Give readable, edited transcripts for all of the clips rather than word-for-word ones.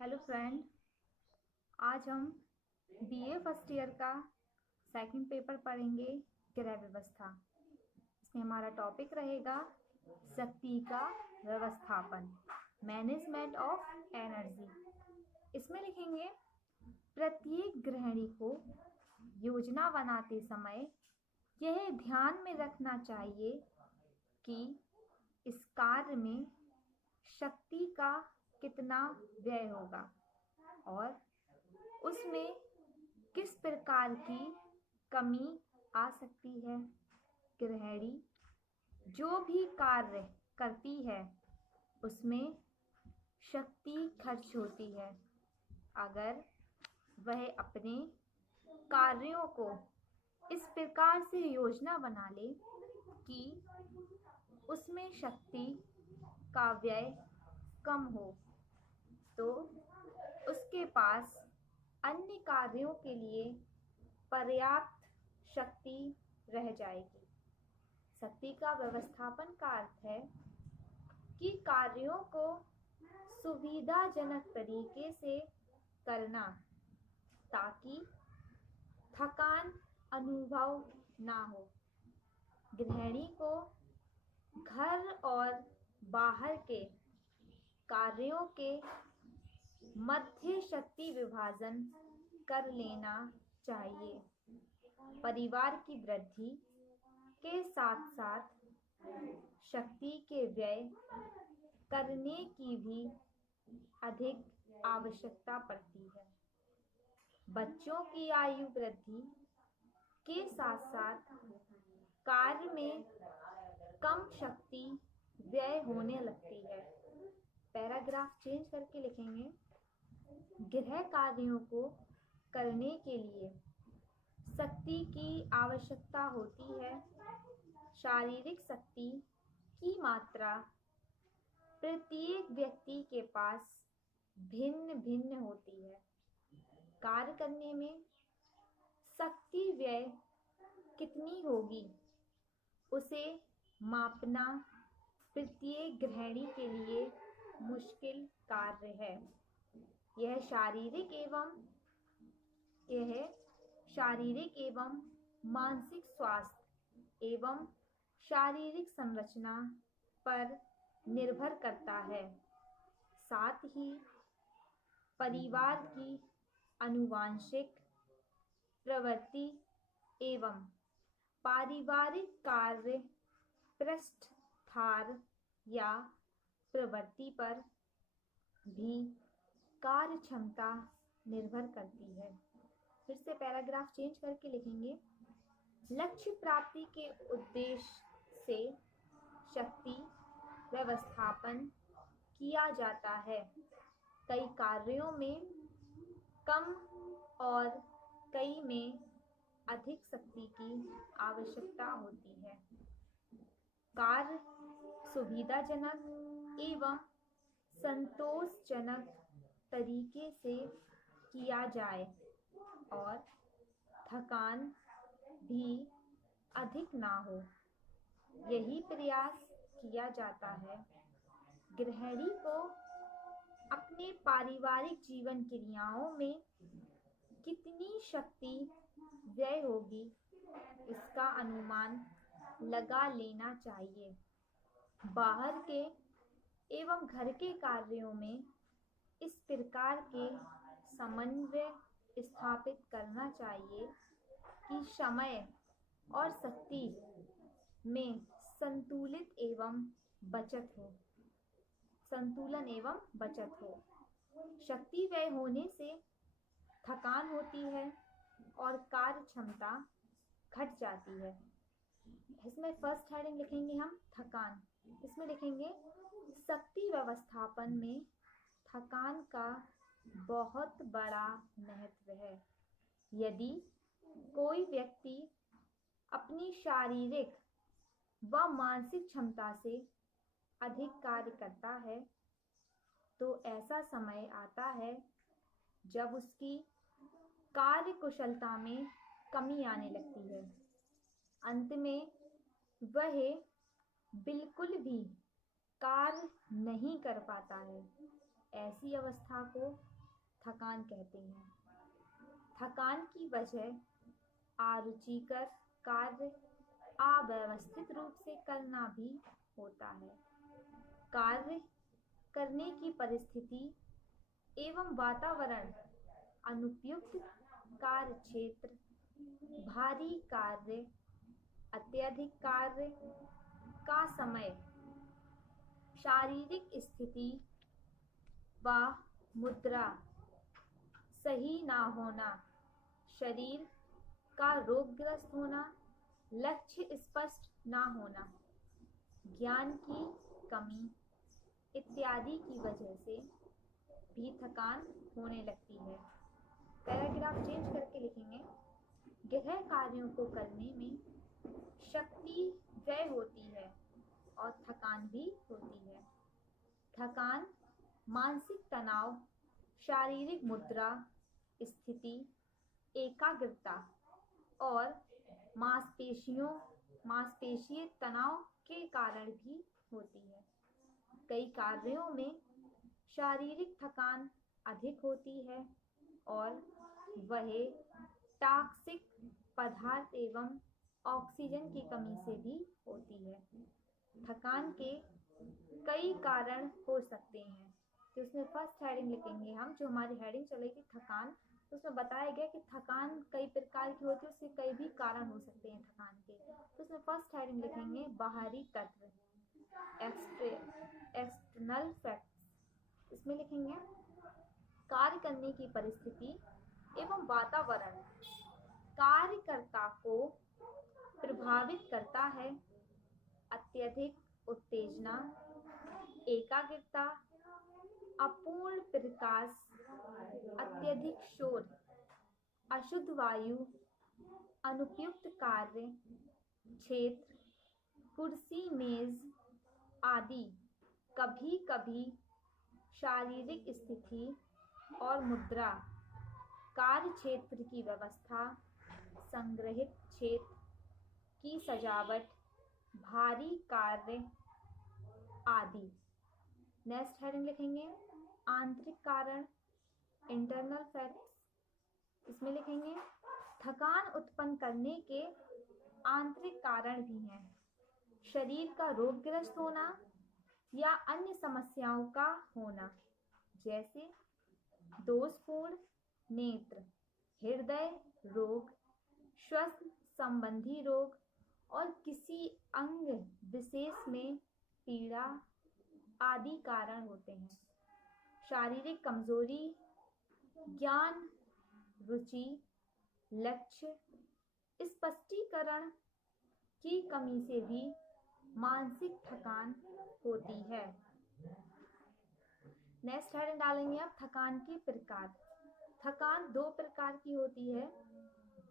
Hello friend. आज हम BA first year का सेकंड पेपर पढ़ेंगे, गृह व्यवस्था। इसमें हमारा टॉपिक रहेगा शक्ति का व्यवस्थापन, मैनेजमेंट ऑफ एनर्जी। इसमें लिखेंगे प्रत्येक गृहिणी को योजना बनाते समय यह ध्यान में रखना चाहिए कि इस कार्य में शक्ति का कितना व्यय होगा और उसमें किस प्रकार की कमी आ सकती है। गृहिणी जो भी कार्य करती है उसमें शक्ति खर्च होती है। अगर वह अपने कार्यों को इस प्रकार से योजना बना ले कि उसमें शक्ति का व्यय कम हो, तो उसके पास अन्य कार्यों के लिए पर्याप्त शक्ति रह जाएगी। शक्ति का व्यवस्थापन का अर्थ है कि कार्यों को सुविधाजनक तरीके से करना ताकि थकान अनुभव ना हो। गृहिणी को घर और बाहर के कार्यों के मध्य शक्ति विभाजन कर लेना चाहिए। परिवार की वृद्धि के साथ साथ शक्ति के व्यय करने की भी अधिक आवश्यकता पड़ती है। बच्चों की आयु वृद्धि के साथ साथ कार्य में कम शक्ति व्यय होने लगती है। पैराग्राफ चेंज करके लिखेंगे, गृह कार्यों को करने के लिए शक्ति की आवश्यकता होती है। शारीरिक शक्ति की मात्रा प्रत्येक व्यक्ति के पास भिन्न भिन्न होती है। कार्य करने में शक्ति व्यय कितनी होगी उसे मापना प्रत्येक गृहिणी के लिए मुश्किल कार्य है। यह शारीरिक एवं मानसिक स्वास्थ्य एवं शारीरिक संरचना पर निर्भर करता है। साथ ही परिवार की आनुवंशिक प्रवृत्ति एवं पारिवारिक कार्य पृष्ठभार या प्रवृत्ति पर भी कार्य क्षमता निर्भर करती है। फिर से पैराग्राफ चेंज करके लिखेंगे, लक्ष्य प्राप्ति के उद्देश्य से शक्ति व्यवस्थापन किया जाता है। कई कार्यों में कम और कई में अधिक शक्ति की आवश्यकता होती है। कार्य सुविधाजनक एवं संतोषजनक तरीके से किया जाए और थकान भी अधिक ना हो, यही प्रयास किया जाता है। गृहिणी को अपने पारिवारिक जीवन क्रियाओं में कितनी शक्ति व्यय होगी इसका अनुमान लगा लेना चाहिए। बाहर के एवं घर के कार्यों में इस प्रकार के समन्वय स्थापित करना चाहिए कि समय और शक्ति में संतुलन एवं बचत हो। शक्ति व्यय होने से थकान होती है और कार्य क्षमता घट जाती है। इसमें फर्स्ट हेडिंग लिखेंगे हम थकान। इसमें लिखेंगे शक्ति व्यवस्थापन में थकान का बहुत बड़ा महत्व है। यदि कोई व्यक्ति अपनी शारीरिक व मानसिक क्षमता से अधिक कार्य करता है तो ऐसा समय आता है जब उसकी कार्य कुशलता में कमी आने लगती है। अंत में वह बिल्कुल भी कार्य नहीं कर पाता है। ऐसी अवस्था को थकान कहते हैं। थकान की वजह अरुचिकर कार्य अव्यवस्थित रूप से करना भी होता है। कार्य करने की परिस्थिति एवं वातावरण, अनुपयुक्त कार्य क्षेत्र, भारी कार्य, अत्यधिक कार्य का समय, शारीरिक स्थिति व मुद्रा सही ना होना, शरीर का रोगग्रस्त होना, लक्ष्य स्पष्ट ना होना, ज्ञान की कमी इत्यादि की वजह से भी थकान होने लगती है। पैराग्राफ चेंज करके लिखेंगे, गृह कार्यों को करने में शक्ति व्यय होती है और थकान भी होती है। थकान मानसिक तनाव, शारीरिक मुद्रा स्थिति, एकाग्रता और मांसपेशीय तनाव के कारण भी होती है। कई कार्यों में शारीरिक थकान अधिक होती है और वह टॉक्सिक पदार्थ एवं ऑक्सीजन की कमी से भी होती है। थकान के कई कारण हो सकते हैं, तो उसमें फर्स्ट हेडिंग लिखेंगे हम, जो हमारी हेडिंग चलेगी थकान, तो उसमें बताया गया कि थकान कई प्रकार की होती है, उसके कई भी कारण हो सकते हैं थकान के। तो उसमें फर्स्ट हेडिंग लिखेंगे बाहरी तत्व, एक्सटर्नल फैक्ट्स। इसमें लिखेंगे कार्य करने की परिस्थिति एवं वातावरण कार्यकर्ता को प्रभावित करता है। अत्यधिक उत्तेजना, एकाग्रता, अपूर्ण प्रकाश, अत्यधिक शोर, अशुद्ध वायु, अनुपयुक्त कार्य क्षेत्र, कुर्सी मेज आदि, कभी कभी शारीरिक स्थिति और मुद्रा, कार्य क्षेत्र की व्यवस्था, संग्रहित क्षेत्र की सजावट, भारी कार्य आदि। नेक्स्ट हेडिंग लिखेंगे आंतरिक कारण, इंटरनल फैक्ट्स। इसमें लिखेंगे थकान उत्पन्न करने के आंतरिक कारण भी हैं। शरीर का रोगग्रस्त होना या अन्य समस्याओं का होना, जैसे दोषपूर्ण नेत्र, हृदय रोग, श्वसन संबंधी रोग और किसी अंग विशेष में पीड़ा आदि कारण होते हैं। शारीरिक कमजोरी, ज्ञान, रुचि, लक्ष्य स्पष्टीकरण की कमी से भी मानसिक थकान होती है। नेक्स्ट हेडिंग डालेंगे आप थकान के प्रकार। थकान दो प्रकार की होती है।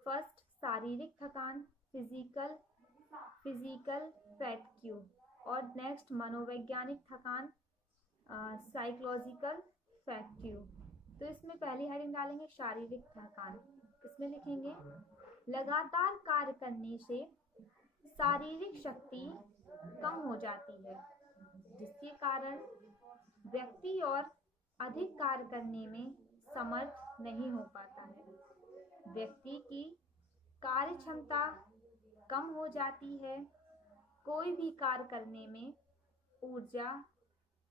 फर्स्ट शारीरिक थकान, फिजिकल फैटिग्यू, और नेक्स्ट मनोवैज्ञानिक थकान, साइकोलॉजिकल फैटिग्यू। तो इसमें पहली हेडिंग डालेंगे शारीरिक थकान। इसमें लिखेंगे लगातार कार्य करने से शारीरिक शक्ति कम हो जाती है, जिसके कारण व्यक्ति और अधिक कार्य करने में समर्थ नहीं हो पाता है। व्यक्ति की कार्य क्षमता कम हो जाती है। कोई भी कार्य करने में ऊर्जा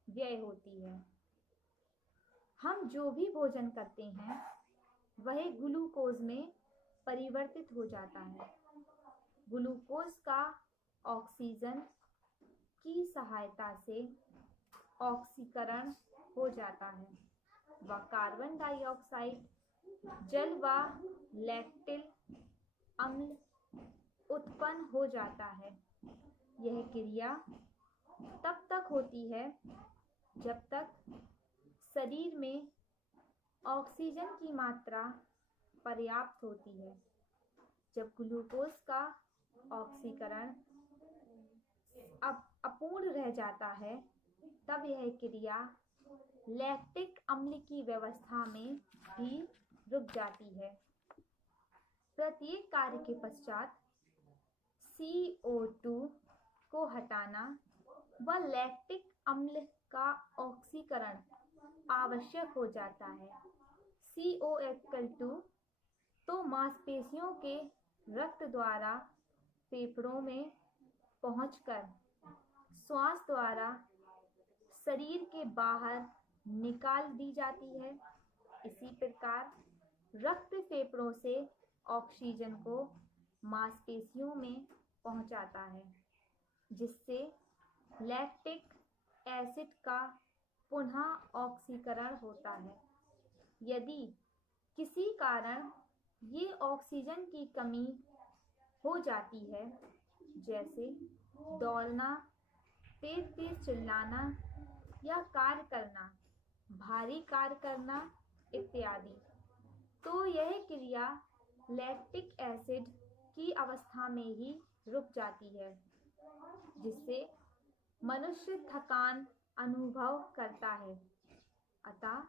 व्यय होती है। हम जो भी भोजन करते हैं वह ग्लूकोज में परिवर्तित हो जाता है। ग्लूकोज का ऑक्सीजन की सहायता से ऑक्सीकरण हो जाता है व कार्बन डाइऑक्साइड, जल व लैक्टिक अम्ल उत्पन्न हो जाता है। यह क्रिया तब तक होती है जब तक शरीर में ऑक्सीजन की मात्रा पर्याप्त होती है। जब ग्लूकोज का ऑक्सीकरण अपूर्ण रह जाता है, तब यह क्रिया लैक्टिक अम्ल की व्यवस्था में भी रुक जाती है। प्रत्येक कार्य के पश्चात CO2 को हटाना व लैक्टिक अम्ल का ऑक्सीकरण आवश्यक हो जाता है। CO2 तो मांसपेशियों के रक्त द्वारा फेफड़ों में पहुंचकर श्वास द्वारा शरीर के बाहर निकाल दी जाती है। इसी प्रकार रक्त फेफड़ों से ऑक्सीजन को मांसपेशियों में पहुंचाता है, जिससे लैक्टिक एसिड का पुनः ऑक्सीकरण होता है। यदि किसी कारण ये ऑक्सीजन की कमी हो जाती है, जैसे दौड़ना, तेज तेज चिल्लाना या कार्य करना, भारी कार्य करना इत्यादि, तो यह क्रिया लैक्टिक एसिड की अवस्था में ही रुक जाती है, जिससे मनुष्य थकान अनुभव करता है। अतः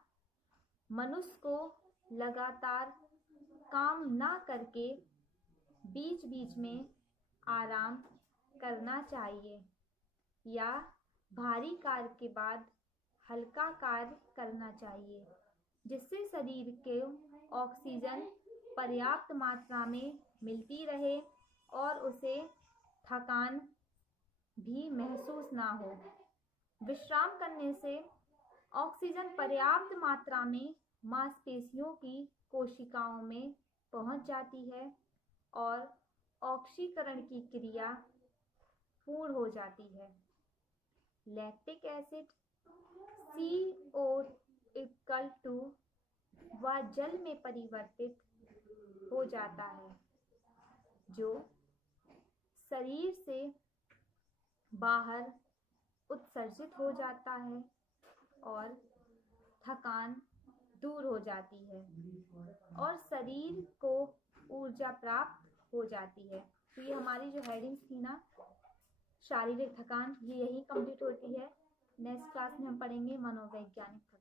मनुष्य को लगातार काम न करके बीच बीच में आराम करना चाहिए या भारी कार्य के बाद हल्का कार्य करना चाहिए, जिससे शरीर के ऑक्सीजन पर्याप्त मात्रा में मिलती रहे और उसे थकान भी महसूस ना हो। विश्राम करने से ऑक्सीजन पर्याप्त मात्रा में मांसपेशियों की कोशिकाओं में पहुंच जाती है और ऑक्सीकरण की क्रिया पूर्ण हो जाती है। लैक्टिक एसिड CO2 व जल में परिवर्तित हो जाता है, जो शरीर से बाहर उत्सर्जित हो जाता है और थकान दूर हो जाती है और शरीर को ऊर्जा प्राप्त हो जाती है। तो ये हमारी जो हेडिंग्स थी ना, शारीरिक थकान, ये यही कंप्लीट होती है। नेक्स्ट क्लास में हम पढ़ेंगे मनोवैज्ञानिक थकान।